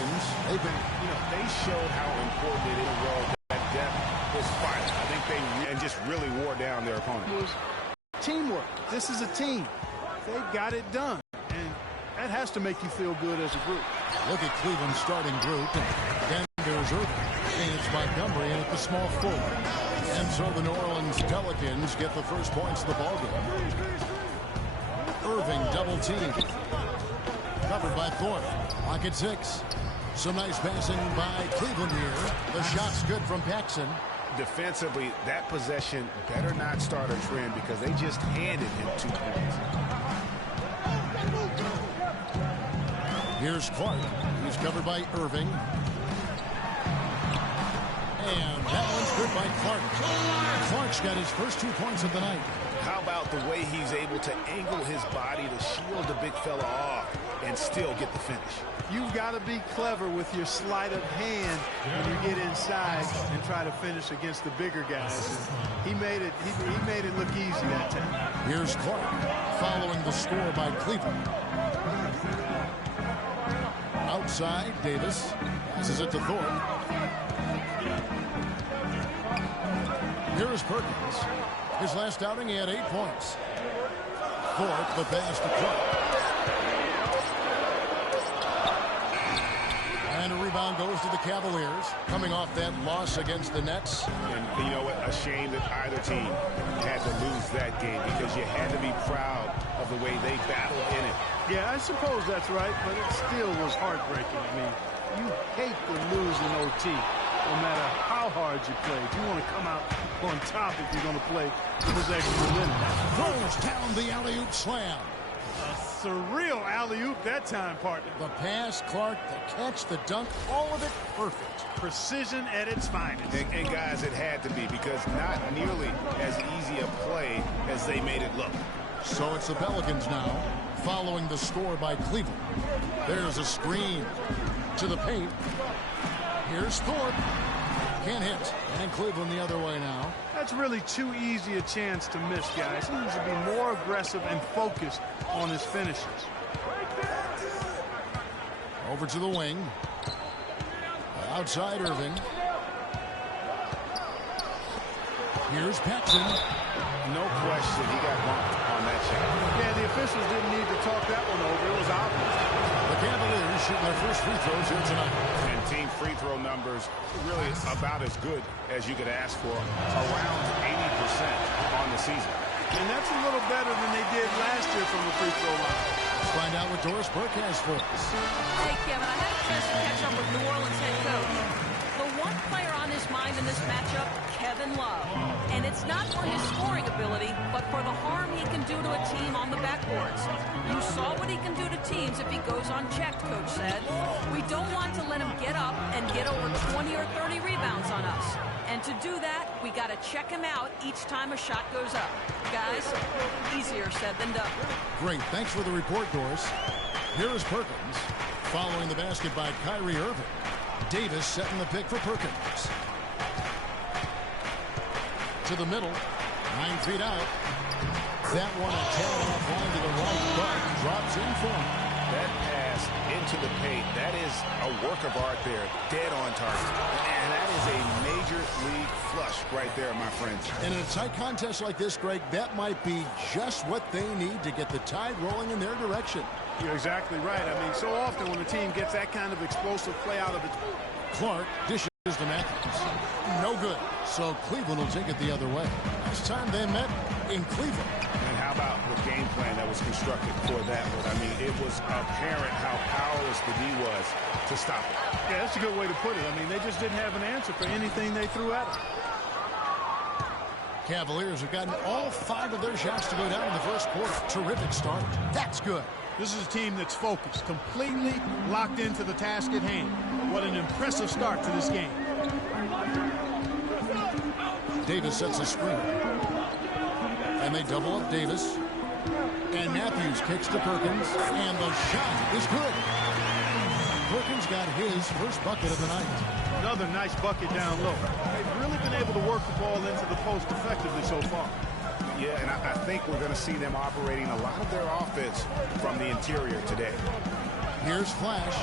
Pelicans. They've been, they showed how important it is in a role that depth was vital. I think they just really wore down their opponent. It was teamwork. This is a team. They got it done. And that has to make you feel good as a group. Look at Cleveland's starting group. Denver's Irving. It's Montgomery in at the small forward. And so the New Orleans Pelicans get the first points of the ballgame. Irving double teamed. Covered by Thorpe. Lock at 6. Some nice passing by Cleveland here. The shot's good from Paxson. Defensively, that possession better not start a trend because they just handed him 2 points. Here's Clark. He's covered by Irving. And that one's good by Clark. Clark's got his first 2 points of the night. How about the way he's able to angle his body to shield the big fella off and still get the finish? You've got to be clever with your sleight of hand when you get inside and try to finish against the bigger guys. He made it look easy that time. Here's Clark following the score by Cleveland. Outside, Davis passes it to Thorpe. Here is Perkins. His last outing, he had 8 points. Thorpe, the pass to Clark. And a rebound goes to the Cavaliers, coming off that loss against the Nets. And you know what? A shame that either team had to lose that game because you had to be proud of the way they battled in it. Yeah, I suppose that's right, but it still was heartbreaking. I mean, you hate to lose in OT, no matter how hard you played. You want to come out on top if you're going to play for this extra minute. Throws down the alley-oop slam. A surreal alley-oop that time, partner. The pass, Clark, the catch, the dunk, all of it perfect. Precision at its finest. And guys, it had to be because not nearly as easy a play as they made it look. So it's the Pelicans now, following the score by Cleveland. There's a screen to the paint. Here's Thorpe. Can't hit. And Cleveland the other way now. That's really too easy a chance to miss, guys. He needs to be more aggressive and focused on his finishes. Over to the wing. Outside Irving. Here's Paxson. No question he got bumped on that shot. Yeah, the officials didn't need to talk that one over. It was obvious. The Cavaliers shooting their first free throws here tonight. And team free throw numbers really about as good as you could ask for. Around 80% on the season. And that's a little better than they did last year from the free throw line. Let's find out what Doris Burke has for us. Hey, Kevin, I had a chance to catch up with New Orleans head coach. The one player on his mind in this matchup, Kevin Love. And it's not for his scoring ability, but for the harm he can do to a team on the backboards. You saw what he can do to teams if he goes unchecked, Coach said. We don't want to let him get up and get over 20 or 30 rebounds on us. And to do that, we got to check him out each time a shot goes up. Guys, easier said than done. Great. Thanks for the report, Doris. Here is Perkins. Following the basket by Kyrie Irving. Davis setting the pick for Perkins. To the middle. 9 feet out. That one a tad offline to the right, but drops in for him. That pass into the paint, that is a work of art there. Dead on target. And that is a major league flush right there, my friends. And in a tight contest like this, Greg, that might be just what they need to get the tide rolling in their direction. You're exactly right. I mean, so often when a team gets that kind of explosive play out of it. Clark dishes to Matthews. No good. So Cleveland will take it the other way. Last time they met in Cleveland. And how about the game plan that was constructed for that one? I mean, it was apparent how powerless the D was to stop it. Yeah, that's a good way to put it. I mean, they just didn't have an answer for anything they threw at them. Cavaliers have gotten all 5 of their shots to go down in the first quarter. Terrific start. That's good. This is a team that's focused, completely locked into the task at hand. What an impressive start to this game. Davis sets a screen. And they double up Davis. And Matthews kicks to Perkins. And the shot is good. Perkins got his first bucket of the night. Another nice bucket down low. They've really been able to work the ball into the post effectively so far. Yeah, and I think we're going to see them operating a lot of their offense from the interior today. Here's Flash.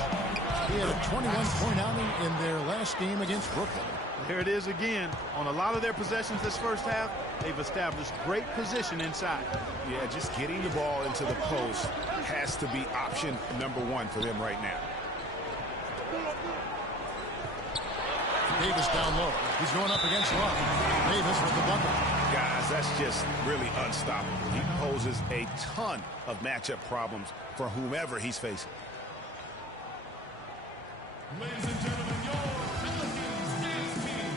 He had a 21-point outing in their last game against Brooklyn. There it is again. On a lot of their possessions this first half, they've established great position inside. Yeah, just getting the ball into the post has to be option number one for them right now. Davis down low. He's going up against Love. Davis with the bucket. Guys, that's just really unstoppable. He poses a ton of matchup problems for whomever he's facing. Ladies and gentlemen, your Pelicans dance team.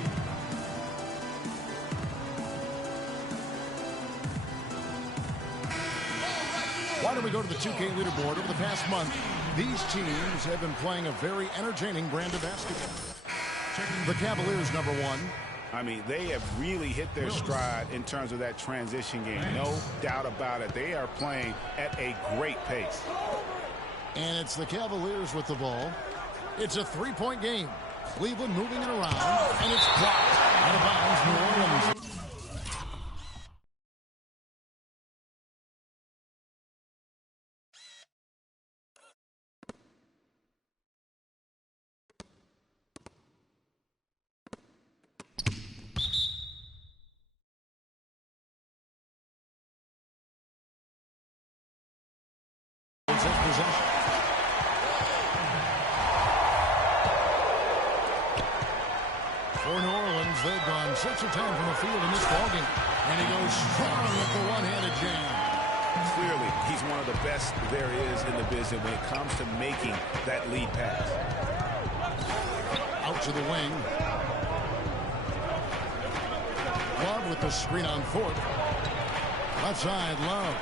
Why don't we go to the 2K leaderboard? Over the past month, these teams have been playing a very entertaining brand of basketball. The Cavaliers, #1. I mean, they have really hit their stride in terms of that transition game. No doubt about it. They are playing at a great pace. And it's the Cavaliers with the ball. It's a three-point game. Cleveland moving it around, and it's blocked. Out of bounds, New Orleans. Possession. For New Orleans, they've gone 6 of 10 from the field in this ballgame. And he goes strong with the one-handed jam. Clearly, he's one of the best there is in the business when it comes to making that lead pass. Out to the wing. Love with the screen on Fort. Left side, Love.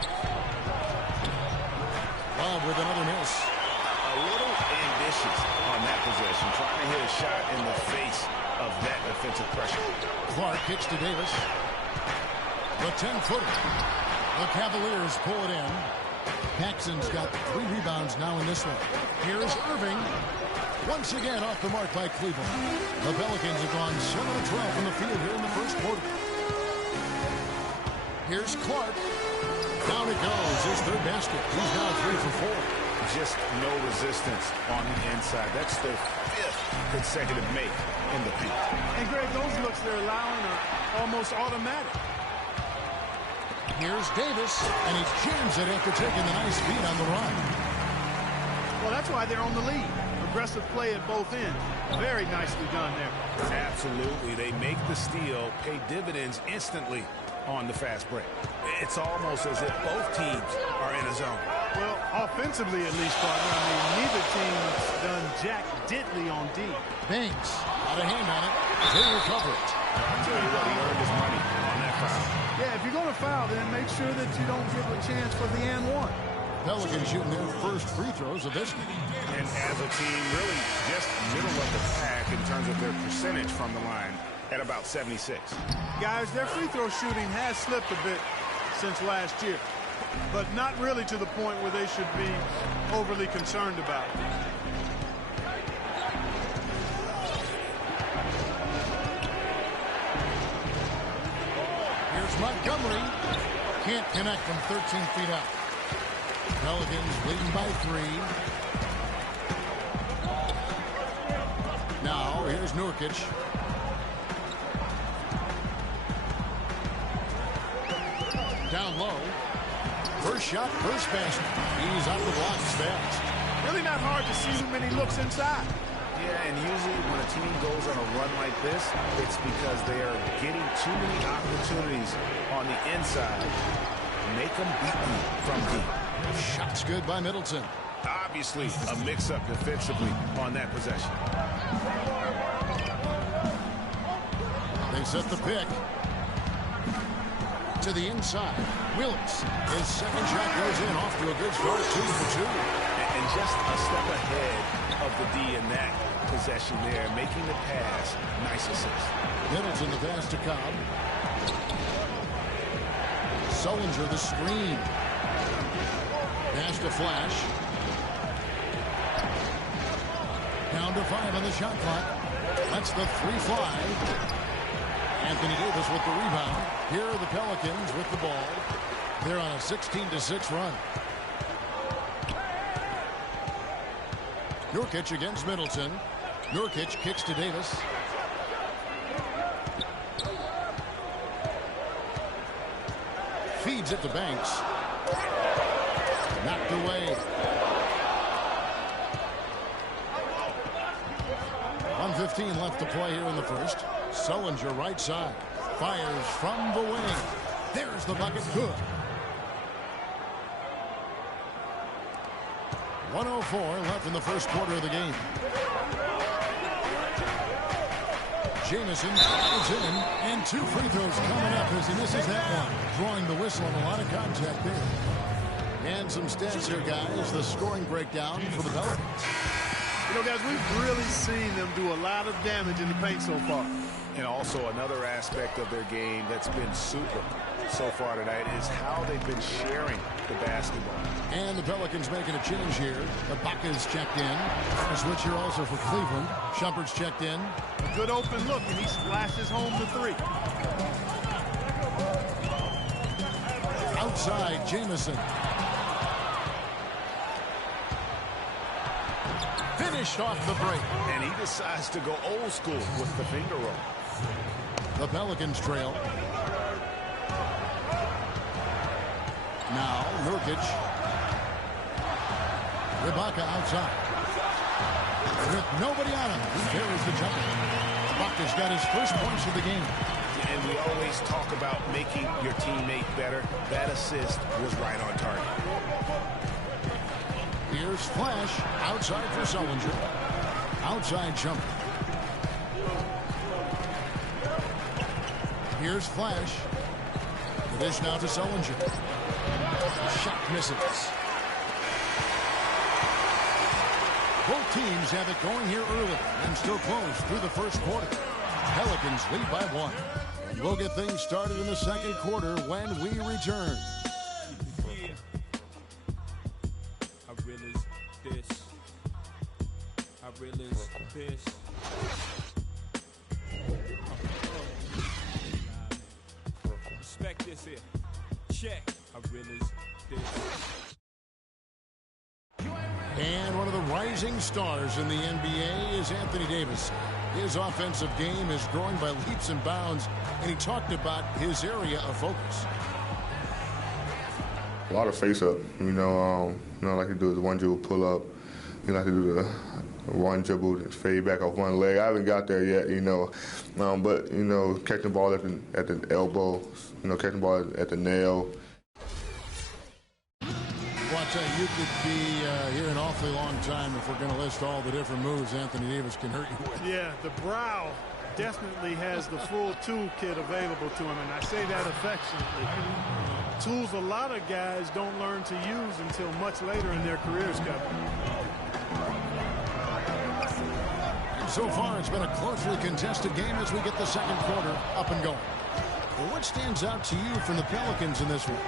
Love with another miss. A little ambitious on that possession, trying to hit a shot in the face of that defensive pressure. Clark kicks to Davis. The 10-footer. The Cavaliers pull it in. Paxson's got 3 rebounds now in this one. Here's Irving. Once again off the mark by Cleveland. The Pelicans have gone 7 of 12 from the field here in the first quarter. Here's Clark. Down it goes. His third basket. He's now 3 for 4. Just no resistance on the inside. That's their 5th consecutive make in the paint. And Greg, those looks they're allowing are almost automatic. Here's Davis, and he jams it after taking the nice beat on the run. Well, that's why they're on the lead. Aggressive play at both ends. Very nicely done there. Absolutely. They make the steal, pay dividends instantly on the fast break. It's almost as if both teams are in a zone. Well, offensively at least, partner. I mean, neither team's done jack diddly on D. Banks, out of hand on it. They recover it. I'll tell you what, he earned his money on that foul. Yeah, if you're going to foul, then make sure that you don't give a chance for the and one. Pelicans shooting their first free throws of this game. And as a team, really just middle of the pack in terms of their percentage from the line at about 76. Guys, their free throw shooting has slipped a bit since last year, but not really to the point where they should be overly concerned about it. Here's Montgomery. Can't connect from 13 feet out. Pelicans leading by 3. Now, here's Nurkic. Down low. First shot, first basket. He's out the blocks fast. Really not hard to see too many looks inside. Yeah, and usually when a team goes on a run like this, it's because they are getting too many opportunities on the inside. Make them beat you from deep. Shot's good by Middleton. Obviously, a mix-up defensively on that possession. They set the pick. To the inside. Willis. His second shot goes in off to a good start. 2 for 2. And just a step ahead of the D in that possession there, making the pass. Nice assist. Middleton the pass to Cobb. Sullinger the screen. Pass to Flash. Down to 5 on the shot clock. That's the 3 fly. Anthony Davis with the rebound. Here are the Pelicans with the ball. They're on a 16-6 run. Nurkic against Middleton. Nurkic kicks to Davis. Feeds it to Banks. Knocked away. 1:15 left to play here in the first. Sullinger right side. Fires from the wing. There's the bucket. Good. 1:04 left in the first quarter of the game. Jamison is in, and 2 free throws coming up as he misses that one. Drawing the whistle and a lot of contact there. And some stats here, guys. The scoring breakdown for the Pelicans. You know, guys, we've really seen them do a lot of damage in the paint so far. And also another aspect of their game that's been super so far tonight is how they've been sharing the basketball. And the Pelicans making a change here. Ibaka's checked in. A switch here also for Cleveland. Shumpert's checked in. A good open look, and he splashes home the 3. Outside, Jamison. Finished off the break. And he decides to go old school with the finger roll. The Pelicans trail. Now, Nurkic. Ibaka outside. With nobody on him, he carries the jumper. Ibaka's got his first points of the game. And we always talk about making your teammate better. That assist was right on target. Here's Flash. Outside for Sullinger. Outside jumper. Here's Flash. The dish now to Sullinger. Shot misses. Both teams have it going here early and still close through the first quarter. Pelicans lead by 1. And we'll get things started in the second quarter when we return. Respect this here. Check. I realize this. And one of the rising stars in the NBA is Anthony Davis. His offensive game is growing by leaps and bounds, and he talked about his area of focus. A lot of face-up, like to do the one dribble pull-up. You like to do the one dribble, fade back off one leg. I haven't got there yet, but catching the ball at the elbow, catching the ball at the nail. Well, I tell you, you could be here an awfully long time if we're going to list all the different moves Anthony Davis can hurt you with. Yeah, the brow definitely has the full toolkit available to him, and I say that affectionately. Tools a lot of guys don't learn to use until much later in their careers, Kevin. So far, it's been a closely contested game as we get the second quarter up and going. Well, what stands out to you from the Pelicans in this one?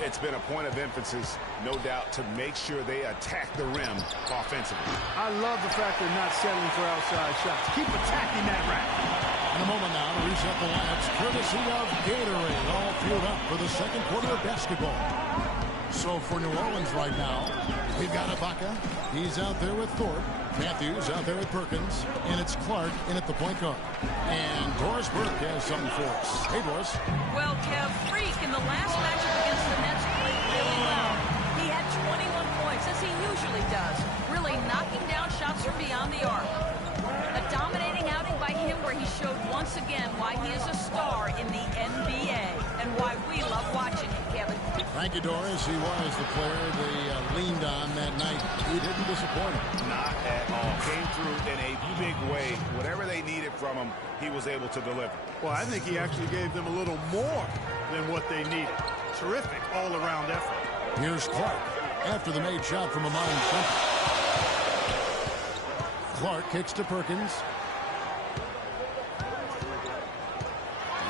It's been a point of emphasis, no doubt, to make sure they attack the rim offensively. I love the fact they're not settling for outside shots. Keep attacking that rack. In a moment now to reset the lineups, courtesy of Gatorade, all fueled up for the second quarter of basketball. So for New Orleans right now, we've got Ibaka. He's out there with Thorpe. Matthews out there with Perkins. And it's Clark in at the point guard. And Doris Burke has something for us. Hey, Doris. Well, Kev, Freak in the last matchup against the Nets played really well. He had 21 points, as he usually does, really knocking down shots from beyond the arc. A dominating outing by him where he showed once again why he is a star in the NBA and why we love watching him, Kevin. Thank you, Doris. He was the player they leaned on that night. He didn't disappoint him. Not at all. Came through in a big way. Whatever they needed from him, he was able to deliver. Well, I think he actually gave them a little more than what they needed. Terrific all-around effort. Here's Clark after the made shot from Amon Shumpert. Clark kicks to Perkins.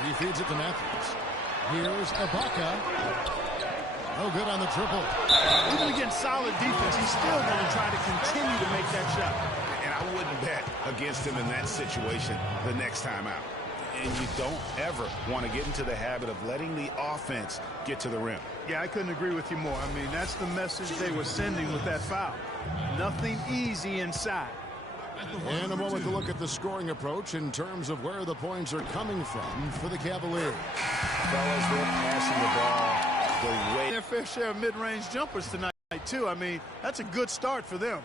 He feeds it to Matthews. Here's Ibaka. No good on the triple. Even against solid defense, he's still going to try to continue to make that shot. And I wouldn't bet against him in that situation the next time out. And you don't ever want to get into the habit of letting the offense get to the rim. Yeah, I couldn't agree with you more. I mean, that's the message they were sending with that foul. Nothing easy inside. And a moment to look at the scoring approach in terms of where the points are coming from for the Cavaliers. Fellas, they're passing the ball the way. Their fair share of mid-range jumpers tonight, too. I mean, that's a good start for them.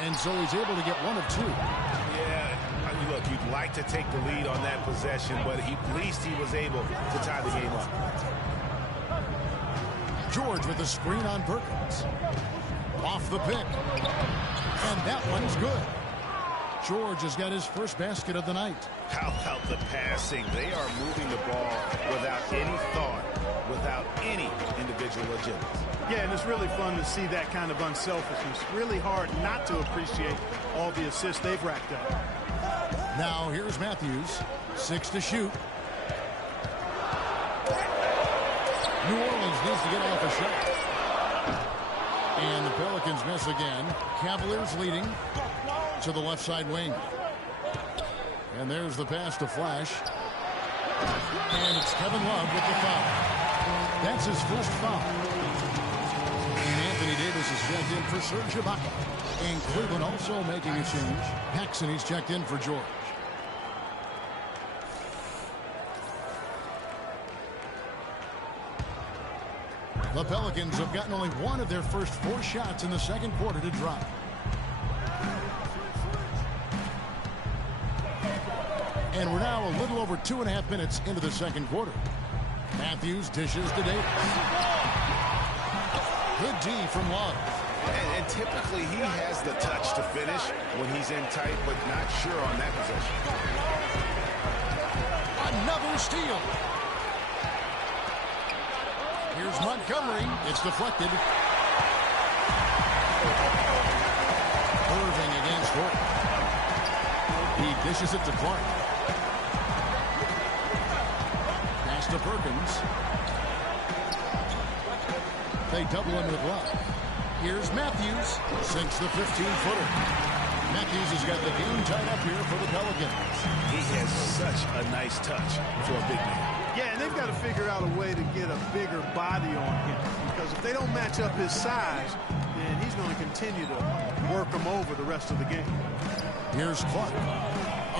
And so he's able to get one of two. Yeah, I mean, look, you'd like to take the lead on that possession, but at least he was able to tie the game up. George with the screen on Perkins. Off the pick. And that one's good. George has got his first basket of the night. How about the passing? They are moving the ball without any thought, without any individual agility. Yeah, and it's really fun to see that kind of unselfishness. Really hard not to appreciate all the assists they've racked up. Now here's Matthews. 6 to shoot. New Orleans needs to get off a shot. And the Pelicans miss again. Cavaliers leading to the left side wing. And there's the pass to Flash. And it's Kevin Love with the foul. That's his first foul. And Anthony Davis is checked in for Serge Ibaka. And Cleveland also making a change. Paxson, he's checked in for George. The Pelicans have gotten only one of their first 4 shots in the second quarter to drop. And we're now a little over 2.5 minutes into the second quarter. Matthews dishes to Davis. Good D from Love. And typically he has the touch to finish when he's in tight, but not sure on that possession. Another steal. Here's Montgomery. It's deflected. Irving against Horton. He dishes it to Clark. Pass to Perkins. They double him with Love. Here's Matthews. Sinks the 15-footer. Matthews has got the game tied up here for the Pelicans. He has such a nice touch for a big man. Yeah, and they've got to figure out a way to get a bigger body on him, because if they don't match up his size, then he's going to continue to work him over the rest of the game. Here's Clark.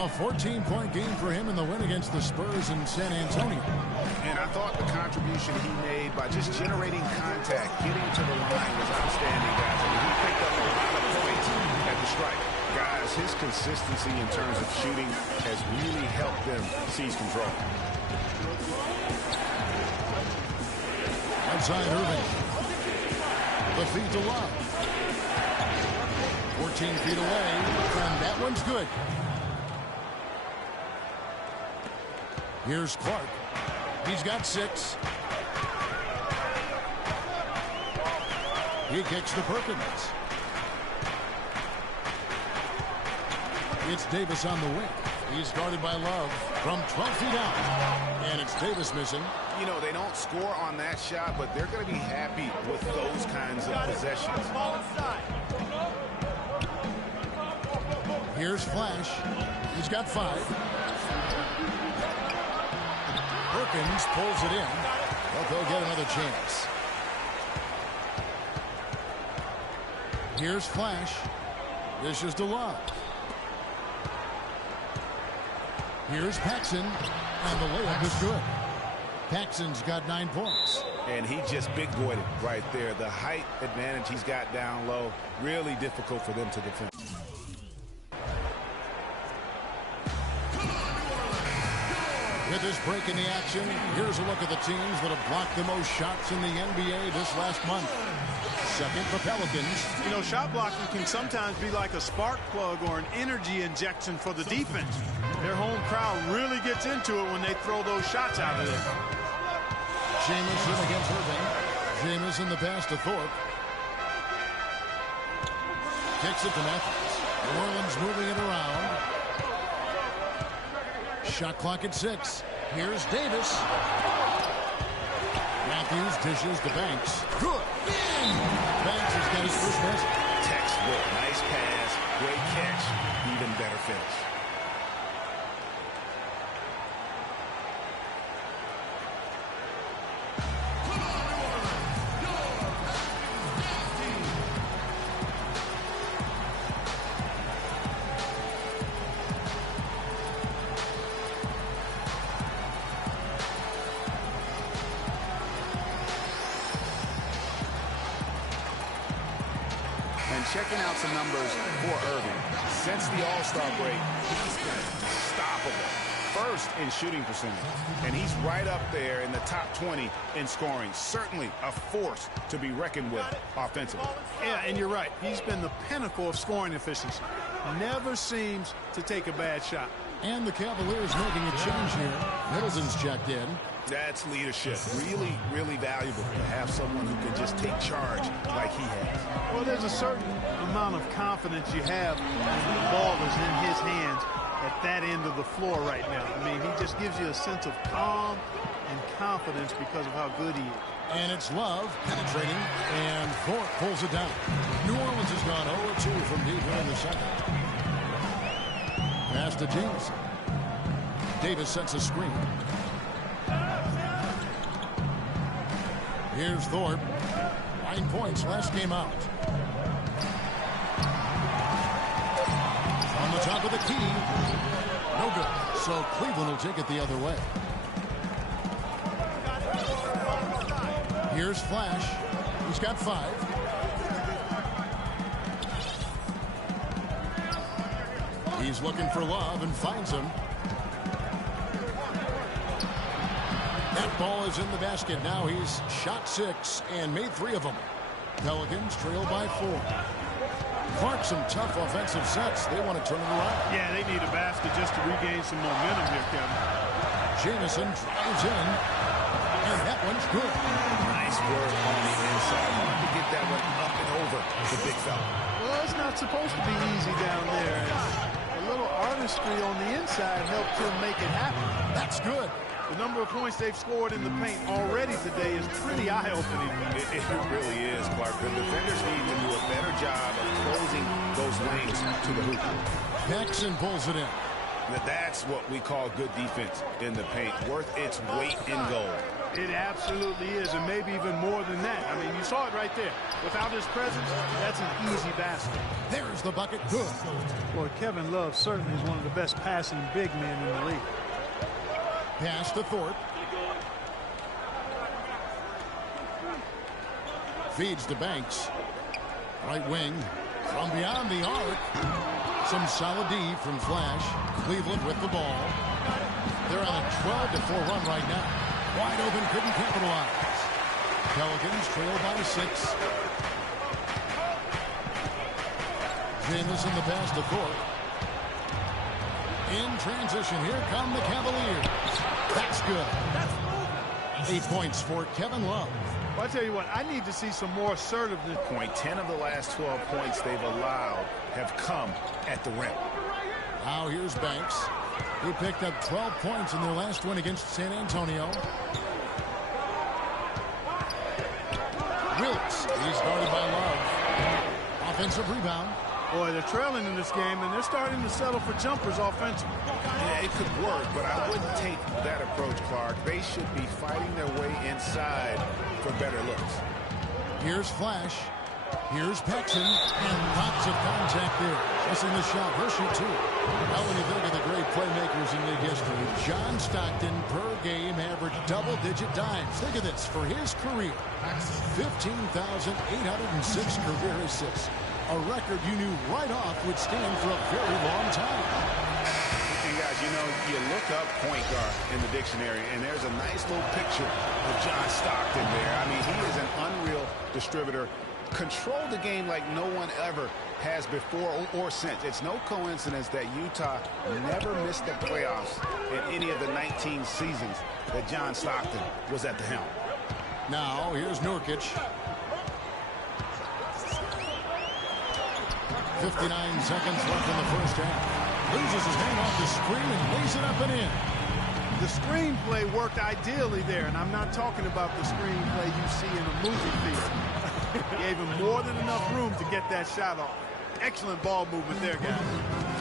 A 14-point game for him in the win against the Spurs in San Antonio. And I thought the contribution he made by just generating contact, getting to the line was outstanding, guys. I mean, he picked up a lot of points at the strike. Guys, his consistency in terms of shooting has really helped them seize control. Outside Irving. The feed to Love. 14 feet away, and that one's good. Here's Clark. He's got 6. He kicks to Perkins. It's Davis on the wing. He's guarded by Love from 12 feet out. And it's Davis missing. You know, they don't score on that shot, but they're going to be happy with those kinds of possessions. Here's Flash. He's got 5. Perkins pulls it in, but they'll get another chance. Here's Flash. This is to Love. Here's Paxson, and the layup is good. Paxson's got 9 points. And he just big-boyed it right there. The height advantage he's got down low, really difficult for them to defend. With this break in the action, here's a look at the teams that have blocked the most shots in the NBA this last month. Second, the Pelicans. You know, shot blocking can sometimes be like a spark plug or an energy injection for the defense. Their home crowd really gets into it when they throw those shots out of there. Jamison against Irving. Jamison the pass to Thorpe. Kicks it to Matthews. New Orleans moving it around. Shot clock at 6. Here's Davis. Matthews dishes to Banks. Good. In. Banks has got his first basket. Textbook. Nice pass. Great catch. Even better finish. And checking out some numbers for Irving. Since the All-Star break, he's been unstoppable. First in shooting percentage. And he's right up there in the top 20 in scoring. Certainly a force to be reckoned with offensively. Yeah, and you're right. He's been the pinnacle of scoring efficiency. Never seems to take a bad shot. And the Cavaliers making a change here. Middleton's checked in. That's leadership. Really, really valuable to have someone who can just take charge like he has. Well, there's a certain amount of confidence you have when the ball is in his hands at that end of the floor right now. I mean, he just gives you a sense of calm and confidence because of how good he is. And it's Love penetrating, and Thorpe pulls it down. New Orleans has gone 0-2 from deep here in the second. Pass to James. Davis sets a screen. Here's Thorpe. 9 points last game out. On the top of the key. No good. So Cleveland will take it the other way. Here's Flash. He's got 5. He's looking for Love and finds him. That ball is in the basket. Now he's shot 6 and made 3 of them. Pelicans trail by 4. Clark, some tough offensive sets. They want to turn it around. Yeah, they need a basket just to regain some momentum here, Kevin. Jamison drives in, and that one's good. Nice work on the inside. Hard to get that one up and over the big fella. Well, it's not supposed to be easy down there. A little artistry on the inside helped him make it happen. That's good. The number of points they've scored in the paint already today is pretty eye-opening. It really is, Clark. The defenders need to do a better job of closing those lanes to the hoop. Paxson pulls it in. That's what we call good defense in the paint. Worth its weight in gold. It absolutely is, and maybe even more than that. I mean, you saw it right there. Without his presence, that's an easy basket. There's the bucket. Good. Boy, Kevin Love certainly is one of the best passing big men in the league. Pass to Thorpe. Feeds to Banks. Right wing. From beyond the arc. Some solid D from Flash. Cleveland with the ball. They're on a 12-4 run right now. Wide open, couldn't capitalize. Pelicans trail by 6. Jamison the pass to Thorpe. In transition, here come the Cavaliers. That's good. 8 points for Kevin Love. Well, I tell you what, I need to see some more assertiveness. 10 of the last 12 points they've allowed have come at the rim. Now here's Banks. He picked up 12 points in their last win against San Antonio. Wilkes, he's guarded by Love. Offensive rebound. Boy, they're trailing in this game, and they're starting to settle for jumpers offensively. Yeah, it could work, but I wouldn't take that approach, Clark. They should be fighting their way inside for better looks. Here's Flash. Here's Paxson. And lots of contact there. Missing the shot. He'll shoot 2. Now when you think of the great playmakers in league history, John Stockton per game averaged double-digit dimes. Think of this. For his career, 15,806 career assists. A record you knew right off would stand for a very long time. And guys, you know, you look up point guard in the dictionary, and there's a nice little picture of John Stockton there. I mean, he is an unreal distributor. Controlled the game like no one ever has before or since. It's no coincidence that Utah never missed the playoffs in any of the 19 seasons that John Stockton was at the helm. Now, here's Nurkic. 59 seconds left in the first half. Loses his hand off the screen and lays it up and in. The screenplay worked ideally there, and I'm not talking about the screenplay you see in a movie theater. Gave him more than enough room to get that shot off. Excellent ball movement there, guys.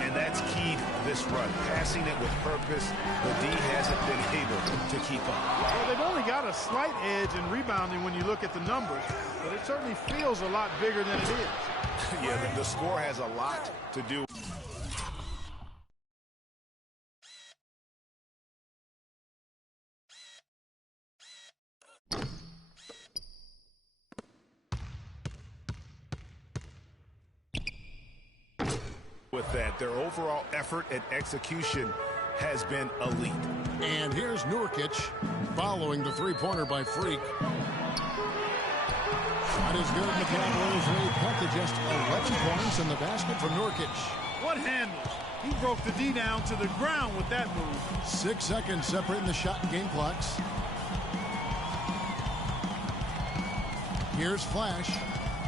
And that's key to this run. Passing it with purpose. The D hasn't been able to keep up. Well, they've only got a slight edge in rebounding when you look at the numbers, but it certainly feels a lot bigger than it is. Yeah, the score has a lot to do. With that, their overall effort and execution has been elite. And here's Nurkic following the three-pointer by Freak. Shot is good, and the Cavaliers lead cut to just 11 points in the basket from Nurkic. What handles? He broke the D down to the ground with that move. 6 seconds separating the shot and game clocks. Here's Flash.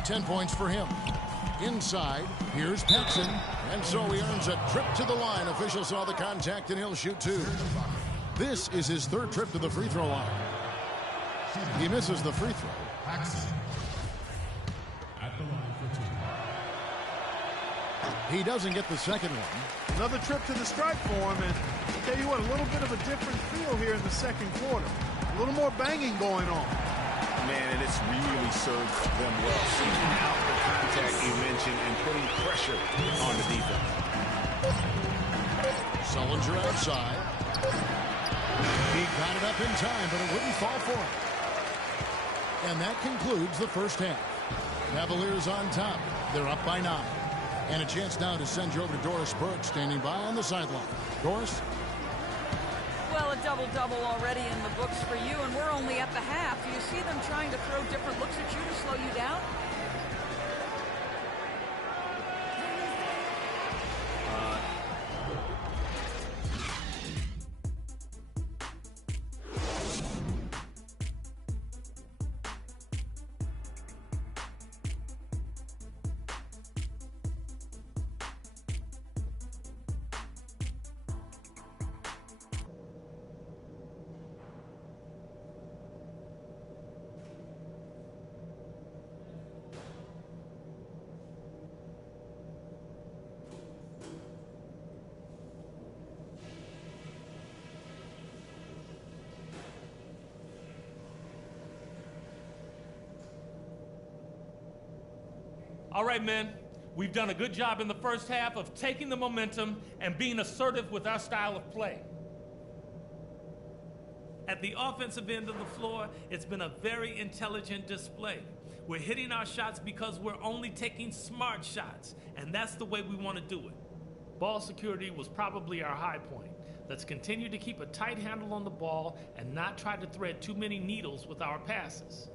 10 points for him. Inside, here's Paxson. And so he earns a trip to the line. Official saw the contact, and he'll shoot two. This is his third trip to the free throw line. He misses the free throw. Paxson at the line for two. He doesn't get the second one. Another trip to the stripe for him, and I'll tell you what, a little bit of a different feel here in the second quarter. A little more banging going on. Man, and it's really served them well. Seeking out the contact you mentioned and putting pressure on the defense. Sullinger outside. He got it up in time, but it wouldn't fall for him. And that concludes the first half. Cavaliers on top. They're up by 9. And a chance now to send you over to Doris Burke, standing by on the sideline. Doris? Well, a double-double already in the books for you, and we're only at the half. Do you see them trying to throw different looks at you to slow you down? All right, men, we've done a good job in the first half of taking the momentum and being assertive with our style of play. At the offensive end of the floor, it's been a very intelligent display. We're hitting our shots because we're only taking smart shots, and that's the way we want to do it. Ball security was probably our high point. Let's continue to keep a tight handle on the ball and not try to thread too many needles with our passes.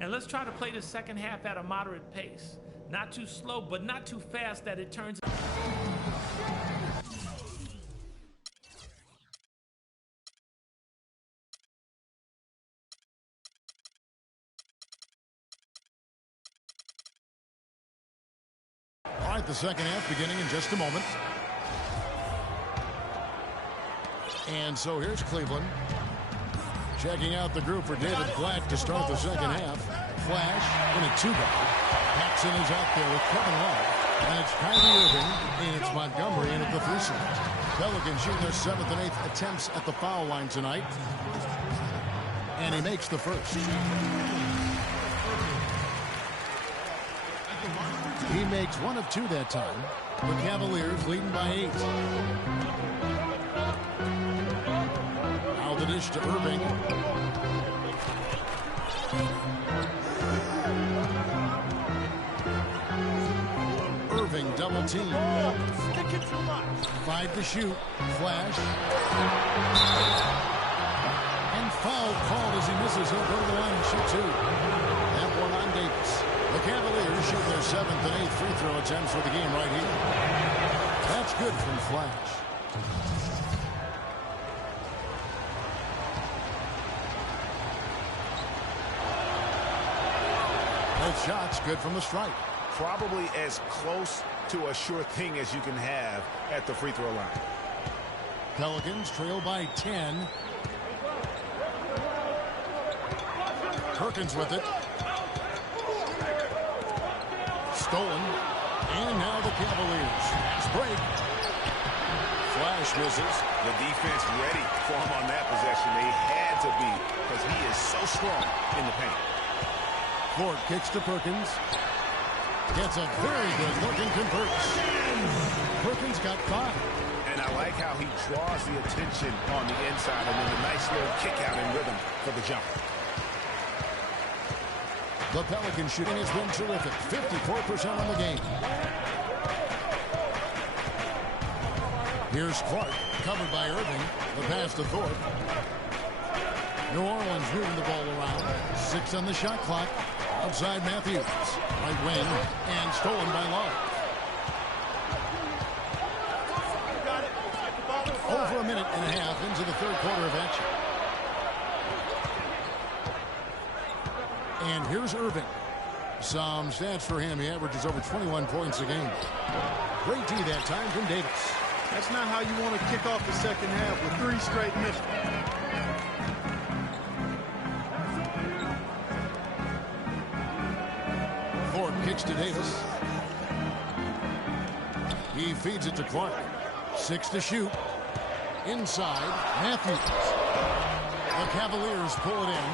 And let's try to play the second half at a moderate pace. Not too slow, but not too fast that it turns. All right, the second half beginning in just a moment. And so here's Cleveland. Checking out the group for David Black to start the second half. Flash in a 2-ball. Paxson is out there with Kevin Love. And it's Kyrie Irving, and it's Montgomery in at the 3 slot. Pelicans shooting their 7th and 8th attempts at the foul line tonight. And he makes the first. He makes 1 of 2 that time. The Cavaliers leading by 8. Now the dish to Irving. Irving double team. 5 to shoot. Flash. And foul called as he misses. He'll go to the line and shoot 2. And one on Davis. The Cavaliers shoot their 7th and 8th free throw attempts for the game right here. That's good from Flash. Both shots good from the stripe. Probably as close to a sure thing as you can have at the free throw line. Pelicans trail by 10. Perkins with it. Stolen. And now the Cavaliers. Fast break. Flash misses. The defense ready for him on that possession. They had to be because he is so strong in the paint. Ford kicks to Perkins. Gets a very good look and converts. Perkins got 5. And I like how he draws the attention on the inside and then a nice little kick out in rhythm for the jumper. The Pelican shooting has been terrific. 54% on the game. Here's Clark, covered by Irving. The pass to Thorpe. New Orleans moving the ball around. 6 on the shot clock. Outside Matthews. Right wing. And stolen by Love. Over a minute and a half into the third quarter of action. And here's Irving. Some stats for him. He averages over 21 points a game. Great D that time from Davis. That's not how you want to kick off the second half with 3 straight misses. Ford kicks to Davis. He feeds it to Clark. 6 to shoot. Inside, Matthews. The Cavaliers pull it in.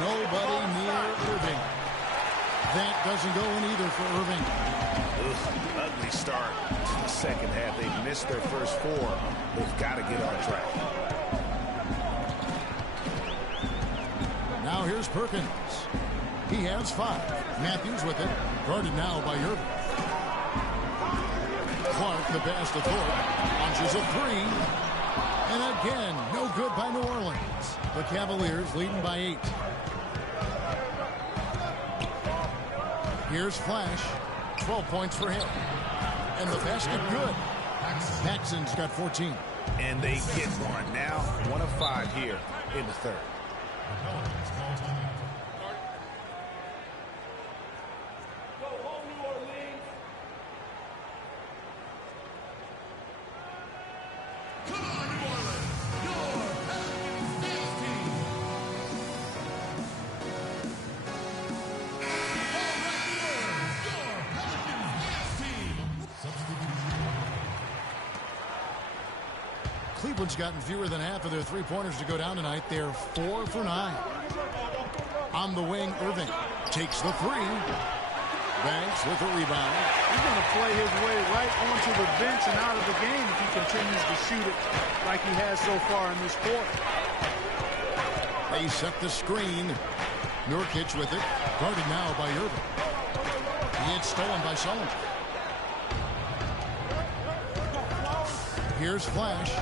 Nobody near Irving. That doesn't go in either for Irving. Ugly start to the second half. They've missed their first 4. They've got to get on track. Now here's Perkins. He has 5. Matthews with it. Guarded now by Irving. Clark, the pass to Thorpe. Launches a 3. And again, no good by New Orleans. The Cavaliers leading by 8. Here's Flash. 12 points for him. And the basket good. Paxson's got 14. And they get one. Now 1 of 5 here in the third. Cleveland's gotten fewer than half of their three-pointers to go down tonight. They're 4 for 9. On the wing, Irving takes the 3. Banks with the rebound. He's going to play his way right onto the bench and out of the game if he continues to shoot it like he has so far in this quarter. They set the screen. Nurkic with it. Guarded now by Irving. It's stolen by Sullivan. Here's Flash.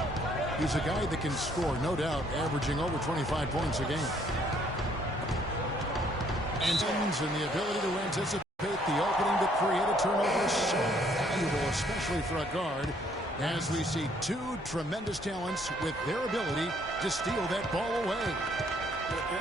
He's a guy that can score, no doubt, averaging over 25 points a game. And the ability to anticipate the opening to create a turnover is so valuable, especially for a guard, as we see 2 tremendous talents with their ability to steal that ball away.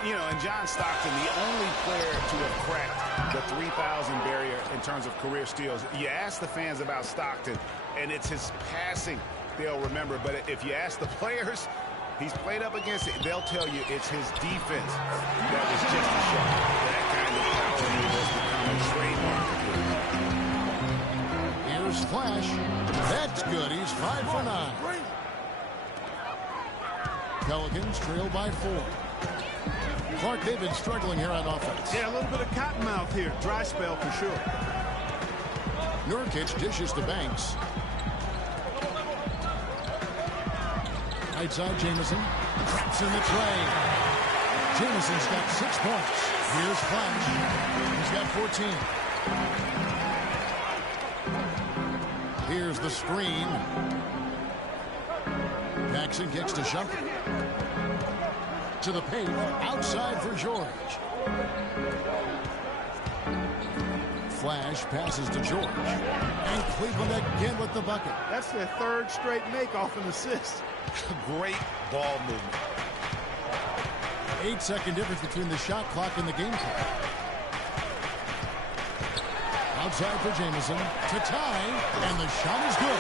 You know, and John Stockton, the only player to have cracked the 3,000 barrier in terms of career steals. You ask the fans about Stockton, and it's his passing they'll remember. But if you ask the players he's played up against, they'll tell you it's his defense that was just a shot. That kind of power move has become a trademark. Here's Flash. That's good. He's 5 for 9. Pelicans trail by 4. Clark, they've been struggling here on offense. Yeah, a little bit of cottonmouth here. Dry spell for sure. Nurkic dishes to Banks. Right side, Jamison. Traps in the tray. Jamison's got 6 points. Here's Flash. He's got 14. Here's the screen. Paxson kicks to Shumpert. To the paint. Outside for George. Flash passes to George. And Cleveland again with the bucket. That's their 3rd straight make off an assist. Great ball movement. 8-second difference between the shot clock and the game clock. Outside for Jamison to tie, and the shot is good.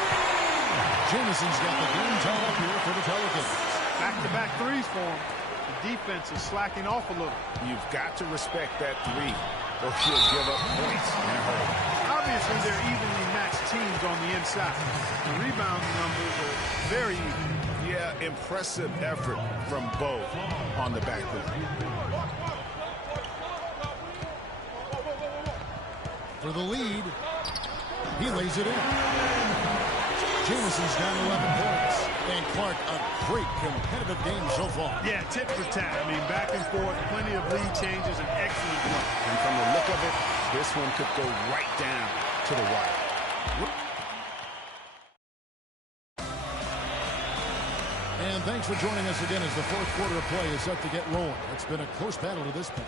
Jameson's got the game tied up here for the Pelicans. Back-to-back threes for him. The defense is slacking off a little. You've got to respect that three, or he'll give up points in a hurry. Obviously, they're evenly matched teams on the inside. The rebound numbers are very even. Yeah, impressive effort from both on the backcourt. For the lead, he lays it in. Jameson's got 11 points. And Clark, a great competitive game so far. Yeah, tit for tat. I mean, back and forth, plenty of lead changes, and excellent play. And from the look of it, this one could go right down to the wire. And thanks for joining us again as the fourth quarter of play is set to get rolling. It's been a close battle to this point.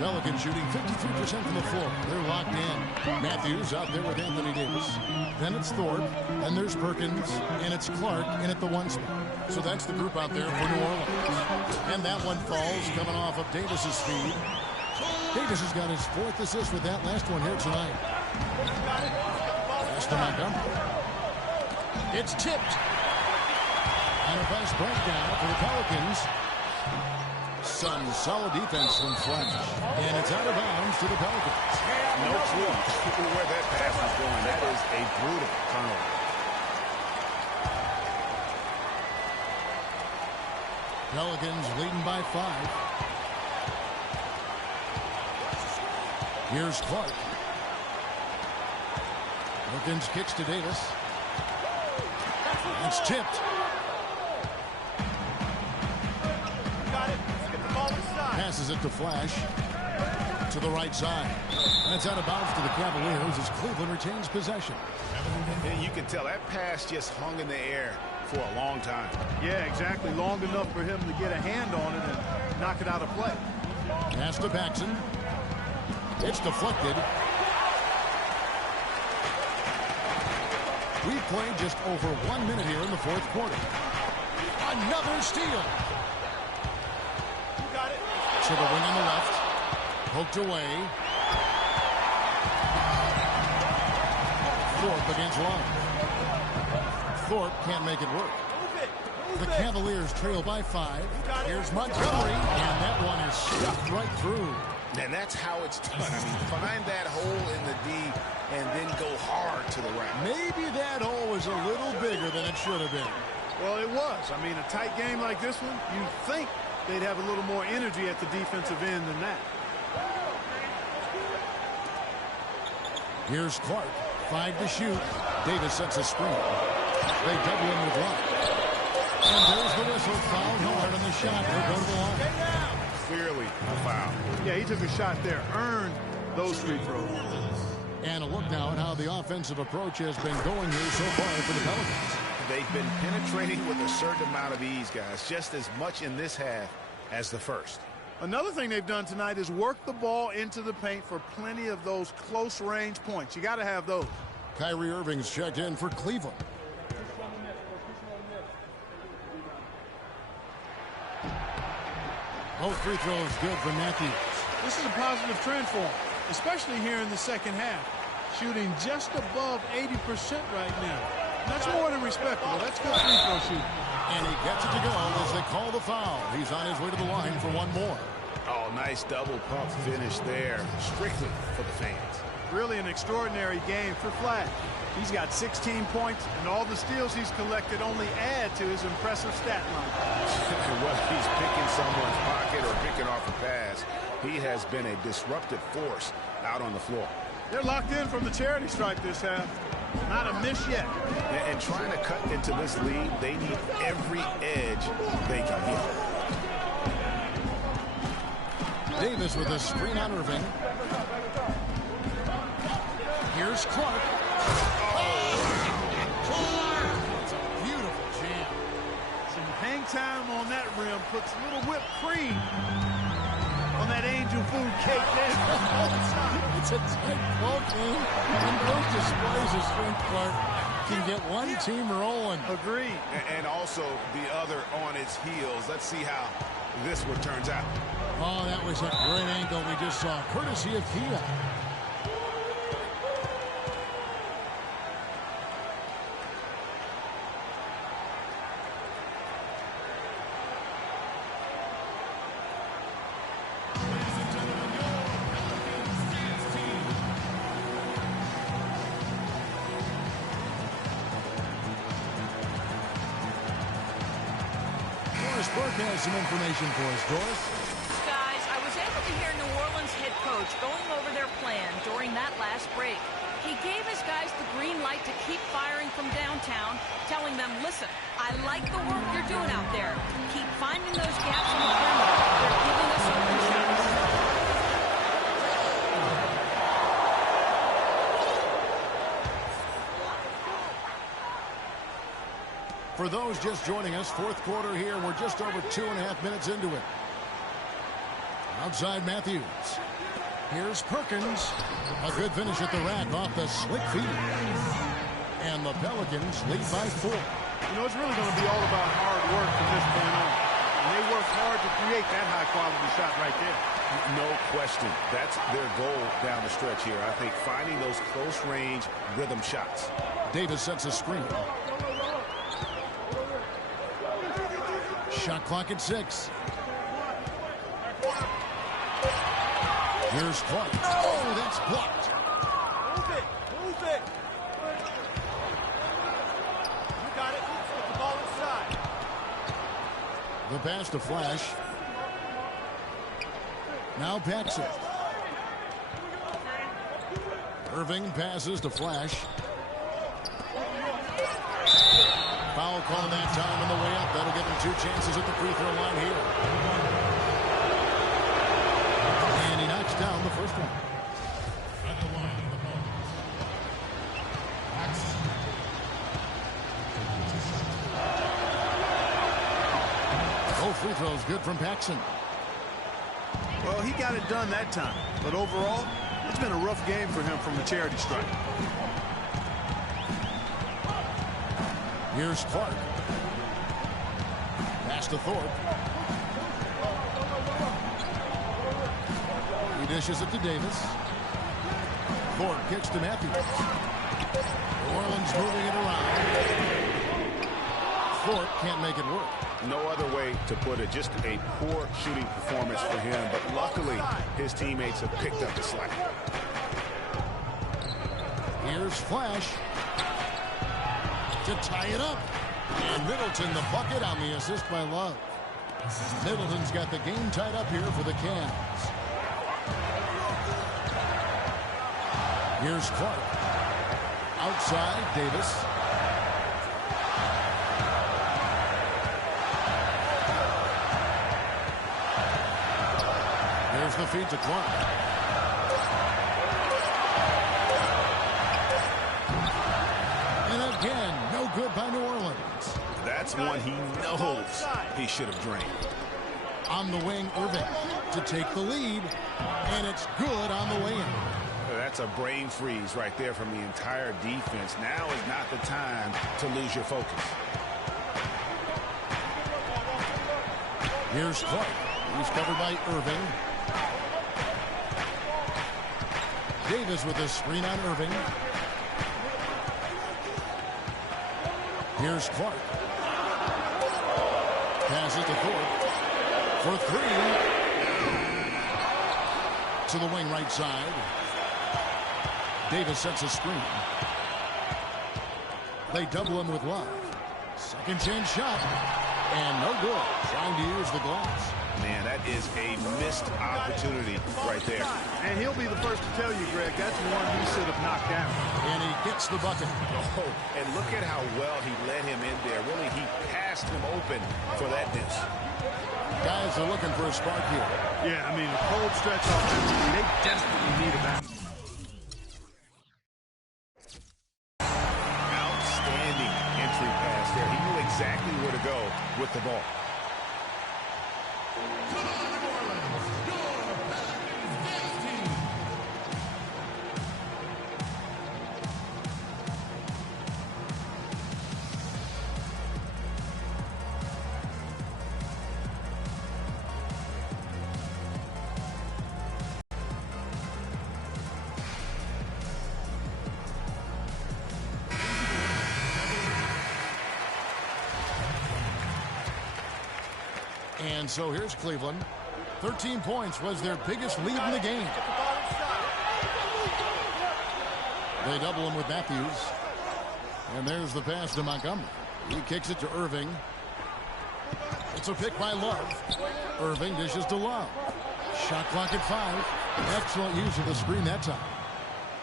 Pelicans shooting 53% from the floor. They're locked in. Matthews out there with Anthony Davis. Then it's Thorpe. Then there's Perkins. And it's Clark in at the one spot. So that's the group out there for New Orleans. And that one falls coming off of Davis's speed. Davis has got his fourth assist with that last one here tonight. Pass to Montgomery. It's tipped. And a fast breakdown for the Pelicans. Some solid defense from Flash. And it's out of bounds to the Pelicans. No clue where that pass is going. That is a brutal turnover. Pelicans leading by 5. Here's Clark. Perkins kicks to Davis. It's tipped. Passes it to Flash. To the right side. And it's out of bounds to the Cavaliers as Cleveland retains possession. And you can tell that pass just hung in the air for a long time. Yeah, exactly. Long enough for him to get a hand on it and knock it out of play. Pass to Paxson. It's deflected. We've played just over 1 minute here in the fourth quarter. Another steal. To the wing on the left. Poked away. Thorpe against Long. Thorpe can't make it work. The Cavaliers trail by 5. Here's Montgomery. And that one is stuffed right through. And that's how it's done. I mean, find that hole in the D and then go hard to the rack. Maybe that hole was a little bigger than it should have been. Well, it was. I mean, a tight game like this one, you'd think they'd have a little more energy at the defensive end than that. Here's Clark. 5 to shoot. Davis sets a screen. They double him with Locke. And there's the whistle. Foul hard on the shot. They'll go to the line. Clearly a foul. Yeah, he took a shot there. Earned those free throws. And a look now at how the offensive approach has been going here so far for the Pelicans. They've been penetrating with a certain amount of ease, guys. Just as much in this half as the first. Another thing they've done tonight is work the ball into the paint for plenty of those close-range points. You got to have those. Kyrie Irving's checked in for Cleveland. Both free throws good for Matthews. This is a positive trend for him, especially here in the second half. Shooting just above 80% right now. That's more than respectable. That's good free throw shooting. And he gets it to go as they call the foul. He's on his way to the line for one more. Oh, nice double pump finish there. Strictly for the fans. Really an extraordinary game for Flash. He's got 16 points, and all the steals he's collected only add to his impressive stat line. Whether he's picking someone's pocket or picking off a pass, he has been a disruptive force out on the floor. They're locked in from the charity stripe this half. Not a miss yet. And trying to cut into this lead, they need every edge they can get. Davis with a screen on Irving. Here's Clark. It's a beautiful jam. Some hang time on that rim puts a little whipped cream on that angel food cake there. It's a tight ball game, and those displays of strength, Clark, can get one team rolling. Agreed. And also the other on its heels. Let's see how this one turns out. Oh, that was a great angle we just saw, courtesy of Kia. Doris Burke has some information for us. Doris? Guys, I was able to hear New Orleans head coach going over their plan during that last break. He gave his guys the green light to keep firing from downtown, telling them, listen, I like the work you're doing out there. Keep finding those gaps in the perimeter. They're giving us open shots. For those just joining us, fourth quarter here. We're just over 2.5 minutes into it. Outside Matthews. Here's Perkins. A good finish at the rack off the slick feet. And the Pelicans lead by 4. You know, it's really going to be all about hard work from this point on. And they work hard to create that high-quality shot right there. No question. That's their goal down the stretch here. I think finding those close-range rhythm shots. Davis sets a screen. Shot clock at 6. Here's Clark. Oh, that's blocked. Move it. Move it. You got it. Put the ball inside. The pass to Flash. Now Paxson. Irving passes to Flash. Foul call that time on the way up. That'll give him 2 chances at the free throw line here. And he knocks down the first one. At the line of the ball. Paxson. Both free throws good from Paxson. Well, he got it done that time. But overall, it's been a rough game for him from the charity stripe. Here's Clark. Pass to Thorpe. He dishes it to Davis. Thorpe kicks to Matthews. New Orleans moving it around. Thorpe can't make it work. No other way to put it. Just a poor shooting performance for him. But luckily, his teammates have picked up the slack. Here's Flash. To tie it up. And Middleton the bucket on the assist by Love. Middleton's got the game tied up here for the Cavs. Here's Clark. Outside, Davis. There's the feed to Clark. And again, no good by New Orleans. That's one he knows he should have drained. On the wing, Irving to take the lead. And it's good on the way in. That's a brain freeze right there from the entire defense. Now is not the time to lose your focus. Here's Clark. He's covered by Irving. Davis with a screen on Irving. Here's Clark. Passes to Thorpe. For 3. To the wing right side. Davis sets a screen. They double him with Love. Second chance shot. And no good. Trying to use the glass. Man, that is a missed opportunity right there. And he'll be the first to tell you, Greg, that's one he should have knocked down. And he gets the bucket. Oh, and look at how well he led him in there. Really, he passed him open for that dish. Guys are looking for a spark here. Yeah, I mean, a cold stretch offensively, they desperately need a back. Outstanding entry pass there. He knew exactly where to go with the ball. And so here's Cleveland. 13 points was their biggest lead in the game. They double him with Matthews. And there's the pass to Montgomery. He kicks it to Irving. It's a pick by Love. Irving dishes to Love. Shot clock at 5. Excellent use of the screen that time.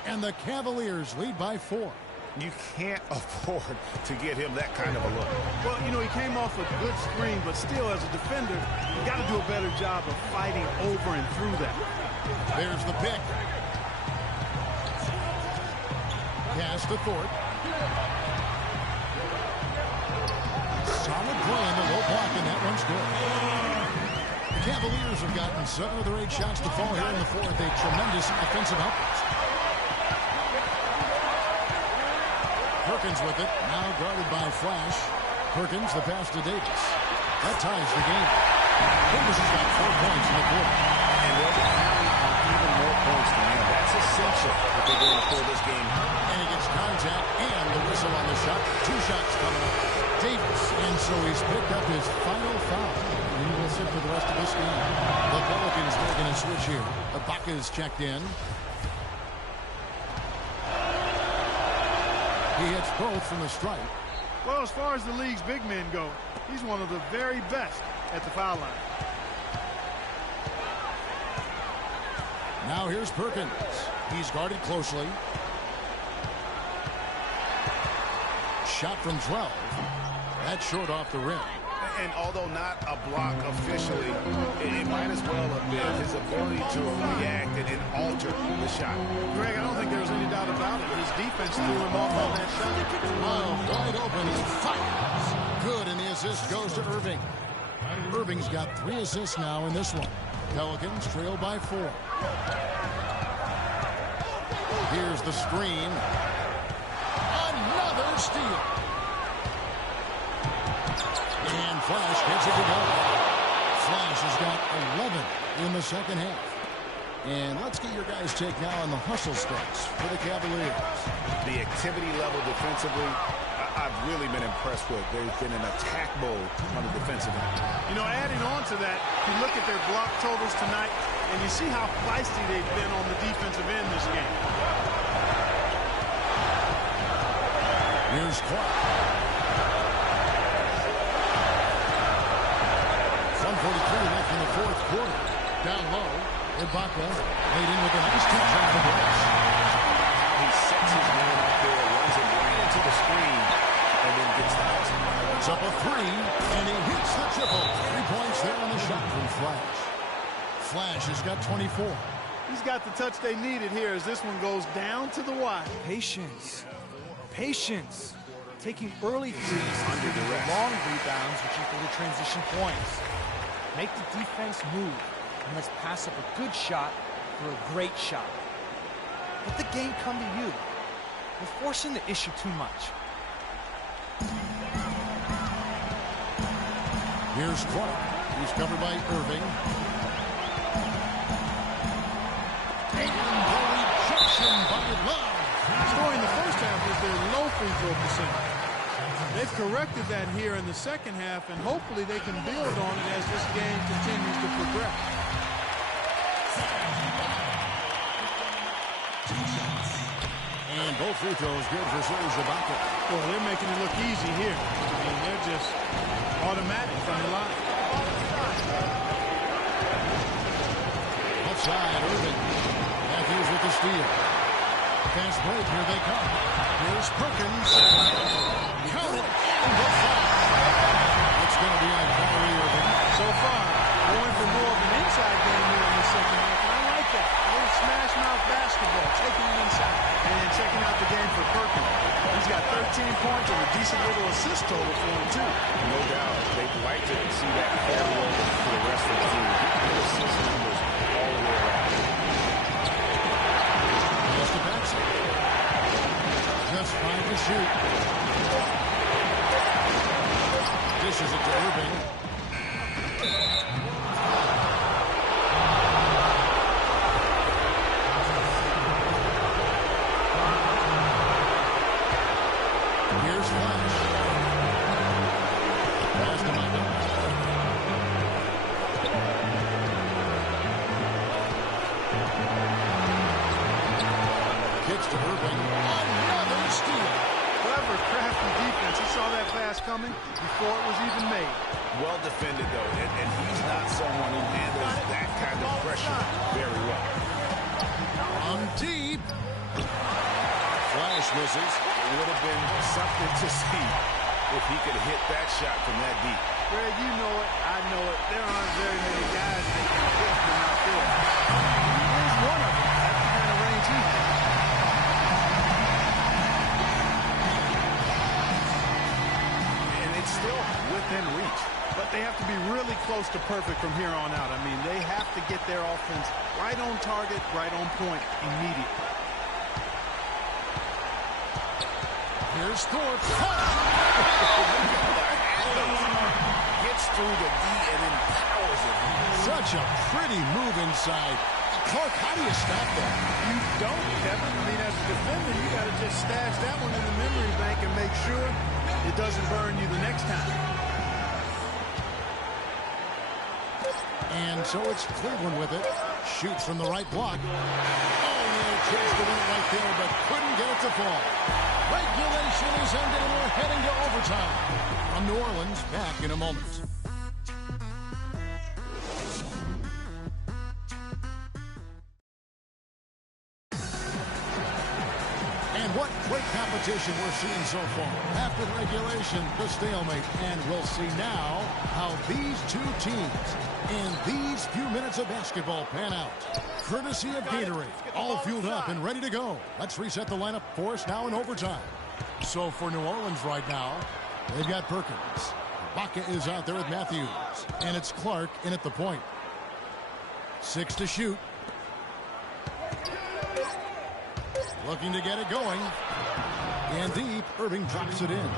And the Cavaliers lead by 4. You can't afford to get him that kind of a look. Well, you know, he came off a good screen, but still, as a defender, you got to do a better job of fighting over and through that. There's the pick. Pass to Thorpe. Solid play in the low block, and that one's good. The Cavaliers have gotten 7 of their 8 shots to fall here in the fourth. A tremendous offensive outburst. Perkins with it, now guarded by Flash. Perkins, the pass to Davis. That ties the game. Davis has got 4 points in the quarter. And they'll be counting on even more points than him. That's essential if they're going to pull this game. And he gets contact and the whistle on the shot. 2 shots coming up. Davis, and so he's picked up his final foul. And he will sit for the rest of this game. The Pelicans making a switch here. Ibaka's checked in. He hits both from the stripe. Well, as far as the league's big men go, he's one of the very best at the foul line. Now here's Perkins. He's guarded closely. Shot from 12. That's short off the rim. And although not a block officially, it might as well have been his ability to react and alter the shot. Greg, I don't think there's any doubt about it. His defense threw him off on that shot. Wide open. He fires. Good, and the assist goes to Irving. Irving's got 3 assists now in this one. Pelicans trail by 4. Here's the screen. Another steal. And Flash gets it to go. Flash has got 11 in the second half. And let's get your guys' take now on the hustle stats for the Cavaliers. The activity level defensively, I've really been impressed with. There's been an attack mode on the defensive end. You know, adding on to that, you look at their block totals tonight, and you see how feisty they've been on the defensive end this game. Here's Clark. 1:43 left in the fourth quarter. Down low, Ibaka laid in with a nice touch off the glass. He sets his man out there, runs him right into the screen, and then gets the house. It's up a 3, and he hits the triple. 3 points there on the shot from Flash. Flash has got 24. He's got the touch they needed here as this one goes down to the wire. Patience. Patience. Taking early threes under the long rebounds, which equal to transition points. Make the defense move, and let's pass up a good shot for a great shot. Let the game come to you. We're forcing the issue too much. Here's Clark. He's covered by Irving. And the rejection by Love. Scoring the first half was their low free throw percentage. They've corrected that here in the second half, and hopefully they can build on it as this game continues to progress. And both free throws good for Serge Ibaka. Well, they're making it look easy here. I mean, they're just automatic from the line. Outside, Irving. Matthews with the steal. Fast break, here they come. Here's Perkins. Count it. It's going to be on Kyrie Irving. So far, going for more of an inside game here in the second half, and I like that. A little smash mouth basketball, taking it inside. And checking out the game for Perkins. He's got 13 points and a decent little assist total for him, too. No doubt. They'd like to see that carry over for the rest of the team. Good assist numbers all the way around. Pass to Paxson. Just 5 to shoot. Dishes it to Irving. Here's Flash. Pass to Michael. Kicks to Irving. Another steal. Clever, crafty defense. It's saw that pass coming before it was even made. Well defended, though, and he's not someone who handles that kind of pressure very well. On deep. Flash misses. It would have been something to see if he could hit that shot from that deep. Greg, you know it. I know it. There aren't very many guys that can hit from out there. He's one of them. That's the kind of range he has. And it's still within reach. But they have to be really close to perfect from here on out. I mean, they have to get their offense right on target, right on point immediately. Here's Thorpe. Gets through the D and then powers it home. Such a pretty move inside. Clark, how do you stop that? You don't, Kevin. I mean, as a defender, you got to just stash that one in the memory bank and make sure it doesn't burn you the next time. And so it's Cleveland with it. Shoots from the right block. Oh, no, tries to win it right there, but couldn't get it to fall. Regulation is ended, and we're heading to overtime. From New Orleans, back in a moment. And what great competition we're seeing so far. After regulation, the stalemate. And we'll see now how these two teams and these few minutes of basketball pan out. Courtesy of Gatorade, all fueled up and ready to go. Let's reset the lineup for us now in overtime. So for New Orleans right now, they've got Perkins. Baca is out there with Matthews. And it's Clark in at the point. 6 to shoot. Looking to get it going. And deep, Irving drops it in.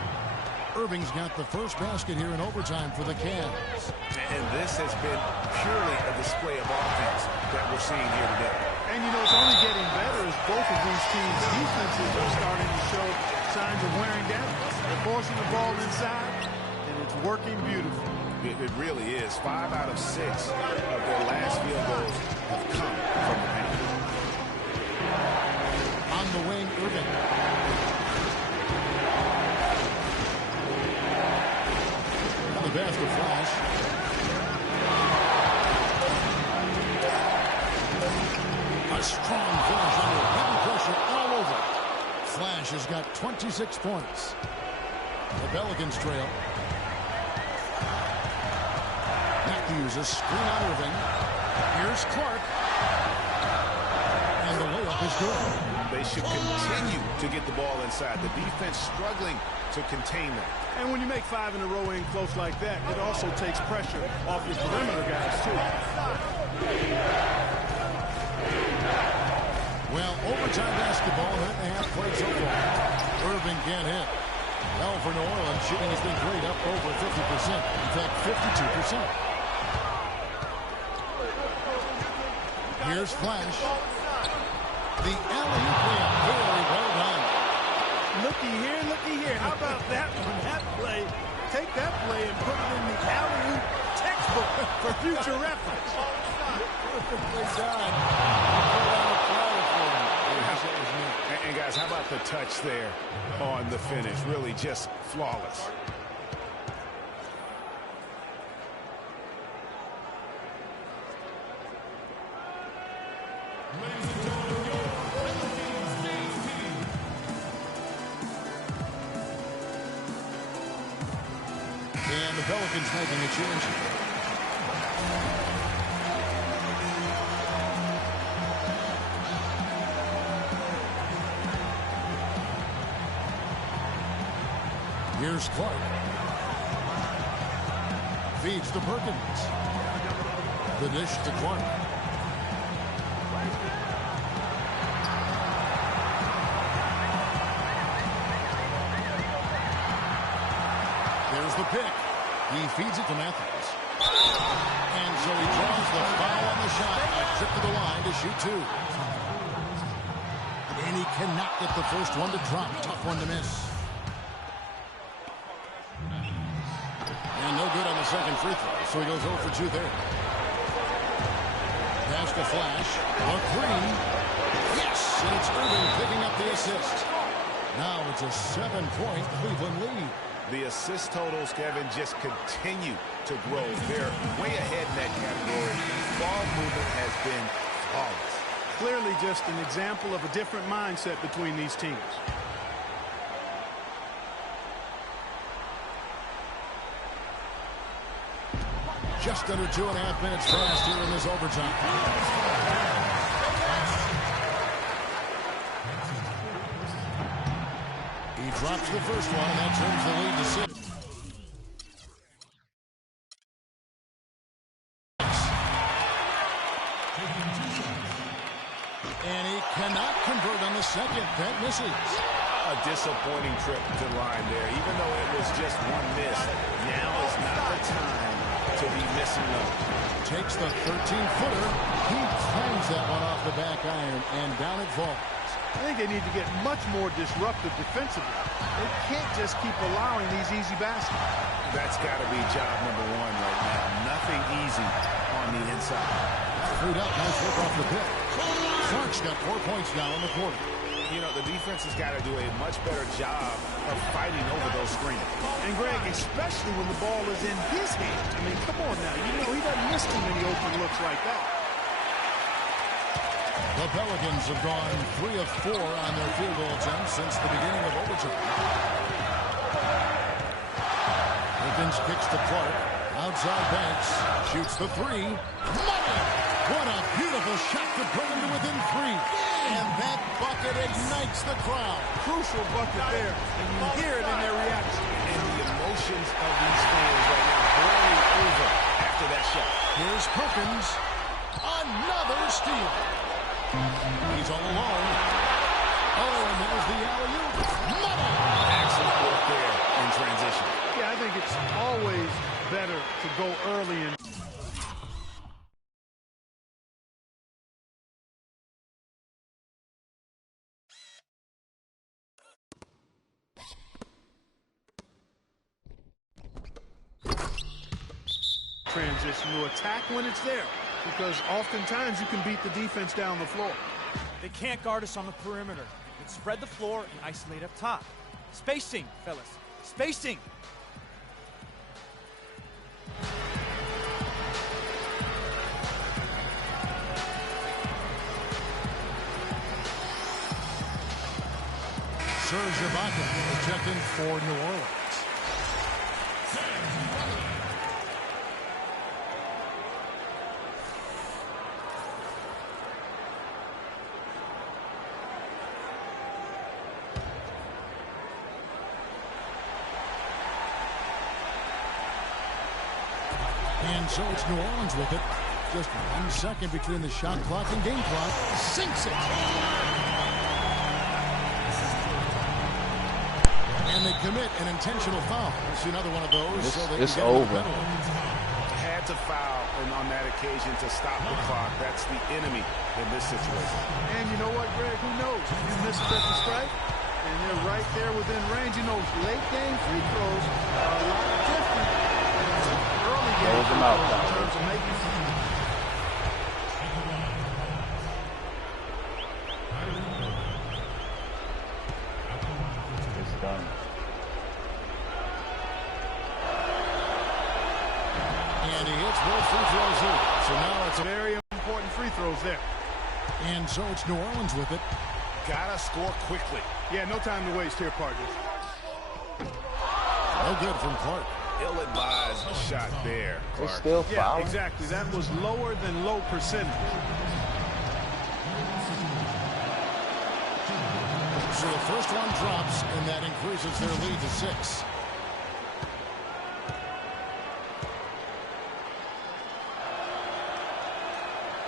Irving's got the first basket here in overtime for the Cavs. And this has been purely a display of offense that we're seeing here today. And, you know, it's only getting better as both of these teams' defenses are starting to show signs of wearing down. They're forcing the ball inside, and it's working beautifully. It really is. 5 out of 6 of their last field goals have come from the paint. On the wing, Irving. The basket flash. A strong finish under heavy pressure all over. Flash has got 26 points. The Pelicans trail. Matthews, a screen on Irving. Here's Clark. And the layup is good. They should continue to get the ball inside. The defense struggling to contain them. And when you make 5 in a row in close like that, it also takes pressure off your perimeter guys, too. Well, overtime basketball, minute and a half played so far. Irving can't hit. Well, for New Orleans, shooting has been great, up over 50%. In fact, 52%. Here's Flash. The alley-oop layup, very well done. Looky here. How about that one? That play, take that play and put it in the alley-oop textbook for future reference. Perfectly done. And guys, how about the touch there on the finish? Really just flawless. And the Pelicans making a change. Here's Clark. Feeds to Perkins. The dish to Clark. There's the pick. He feeds it to Matthews. And so he draws the foul on the shot. A trip to the line to shoot 2. And he cannot get the first one to drop. Tough one to miss. And no good on the second free throw. So he goes 0 for 2 there. Pass to Flash. A three. Yes! And it's Irving picking up the assist. Now it's a 7-point Cleveland lead. The assist totals, Kevin, just continue to grow. They're way ahead in that category. Ball movement has been flawless. Clearly just an example of a different mindset between these teams. Just under 2.5 minutes fast here in this overtime. He drops the first one, and that turns the lead to 6. And he cannot convert on the second. That misses. A disappointing trip to the line there. Even though it was just one miss, now is not the time to be missing them. Takes the 13-footer. He claims that one off the back iron, and down it falls. I think they need to get much more disruptive defensively. They can't just keep allowing these easy baskets. That's got to be job number one right now. Nothing easy on the inside. Screwed up. Nice work off the pick. Clark's got 4 points now in the quarter. You know, the defense has got to do a much better job of fighting over those screens. And, Greg, especially when the ball is in his hands. I mean, come on now. You know he doesn't miss too many open looks like that. The Pelicans have gone 3 of 4 on their field goal attempts since the beginning of overtime. Perkins kicks to Clark. Outside Banks. Shoots the 3. Money! What a beautiful shot to bring him to within 3. And that bucket ignites the crowd. Crucial bucket there. And you hear it in their reaction. And the emotions of these fans right now boiling over after that shot. Here's Perkins. Another steal. He's all alone. Oh, and there's the alley-oop. Money! Excellent work there in transition. Yeah, I think it's always better to go early in. Transition to attack when it's there, because oftentimes you can beat the defense down the floor. They can't guard us on the perimeter. Let's spread the floor and isolate up top. Spacing, fellas. Spacing. Serge Ibaka is checked in for New Orleans. And so it's New Orleans with it. Just 1 second between the shot clock and game clock. Sinks it. And they commit an intentional foul. We'll see another one of those. It's over. Had to foul on that occasion to stop the clock. That's the enemy in this situation. And you know what, Greg? Who knows? You miss it at the strike, and they're right there within range. You know, late game free throws are a lot different than early game free throws in terms of making them. It's done. And he hits both free throws here. So now it's a Very important free throws there. And so it's New Orleans with it. Gotta score quickly. Yeah, no time to waste here, partners. No good from Clark. Ill-advised shot there, It's Clark. still Yeah, fouling. exactly. That was lower than low percentage. So the first one drops, and that increases their lead to 6.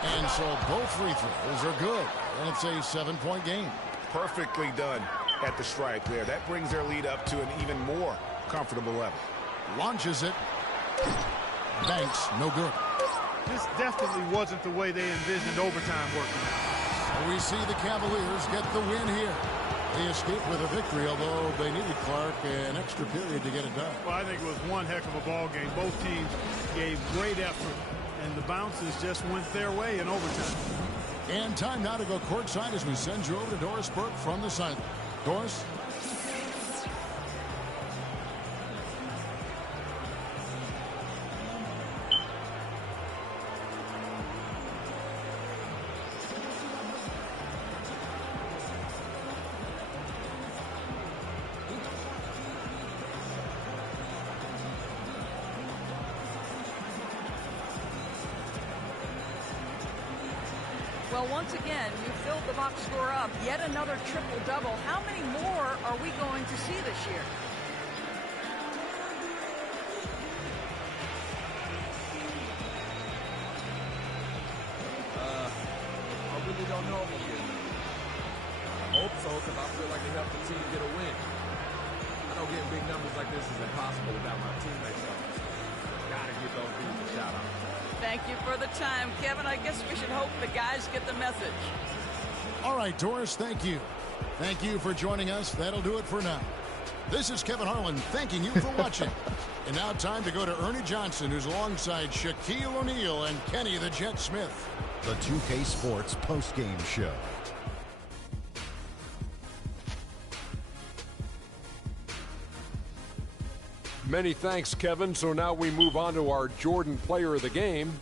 And so both free throws are good. And it's a 7-point game. Perfectly done at the stripe there. That brings their lead up to an even more comfortable level. Launches it. Banks, no good. This definitely wasn't the way they envisioned overtime working out. We see the Cavaliers get the win here. They escape with a victory, although they needed Clark an extra period to get it done. Well, I think it was one heck of a ball game. Both teams gave great effort, and the bounces just went their way in overtime. And time now to go courtside as we send you over to Doris Burke from the sideline. Doris? Well, once again, you filled the box score up. Yet another triple-double. How many more are we going to see this year? I really don't know if I'm getting them. I hope so, because I feel like it helped the team get a win. I know getting big numbers like this is impossible without my teammates helping. So gotta give those dudes a shout out. Thank you for the time, Kevin. I guess we should hope the guys get the message. All right, Doris, thank you. Thank you for joining us. That'll do it for now. This is Kevin Harlan thanking you for watching. And now time to go to Ernie Johnson, who's alongside Shaquille O'Neal and Kenny the Jet Smith. The 2K Sports postgame show. Many thanks, Kevin. So now we move on to our Jordan player of the game,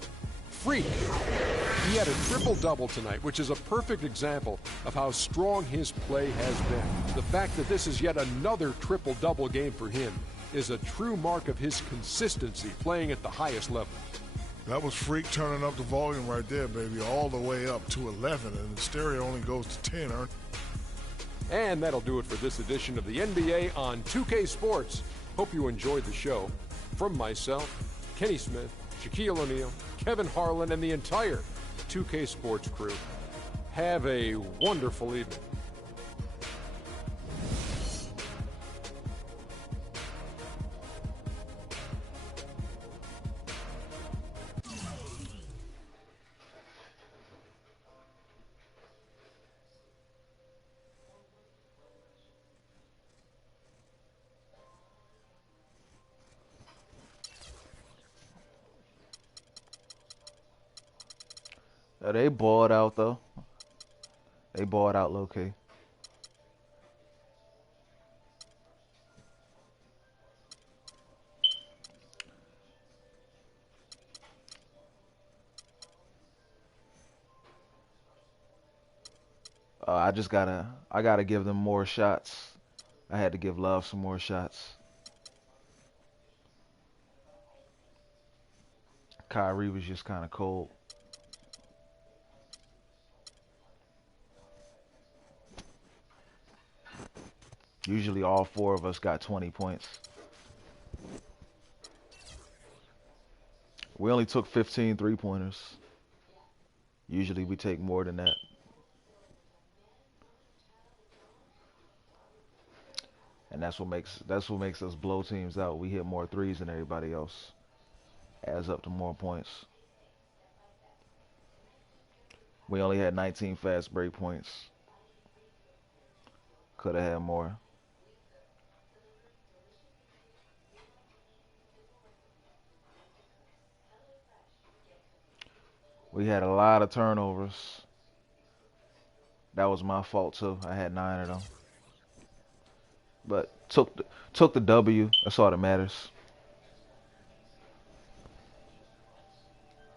Freak. He had a triple-double tonight, which is a perfect example of how strong his play has been. The fact that this is yet another triple-double game for him is a true mark of his consistency playing at the highest level. That was Freak turning up the volume right there, baby, all the way up to 11, and the stereo only goes to 10. And that'll do it for this edition of the NBA on 2K Sports. Hope you enjoyed the show. From myself, Kenny Smith, Shaquille O'Neal, Kevin Harlan, and the entire 2K Sports crew. Have a wonderful evening. They balled out, though. They balled out low-key. I gotta give them more shots. I had to give Love some more shots. Kyrie was just kind of cold. Usually all four of us got 20 points. We only took 15 three-pointers. Usually we take more than that. And that's what makes us blow teams out. We hit more threes than everybody else. Adds up to more points. We only had 19 fast break points. Could have had more. We had a lot of turnovers. That was my fault too. I had 9 of them. But took the W. That's all that matters.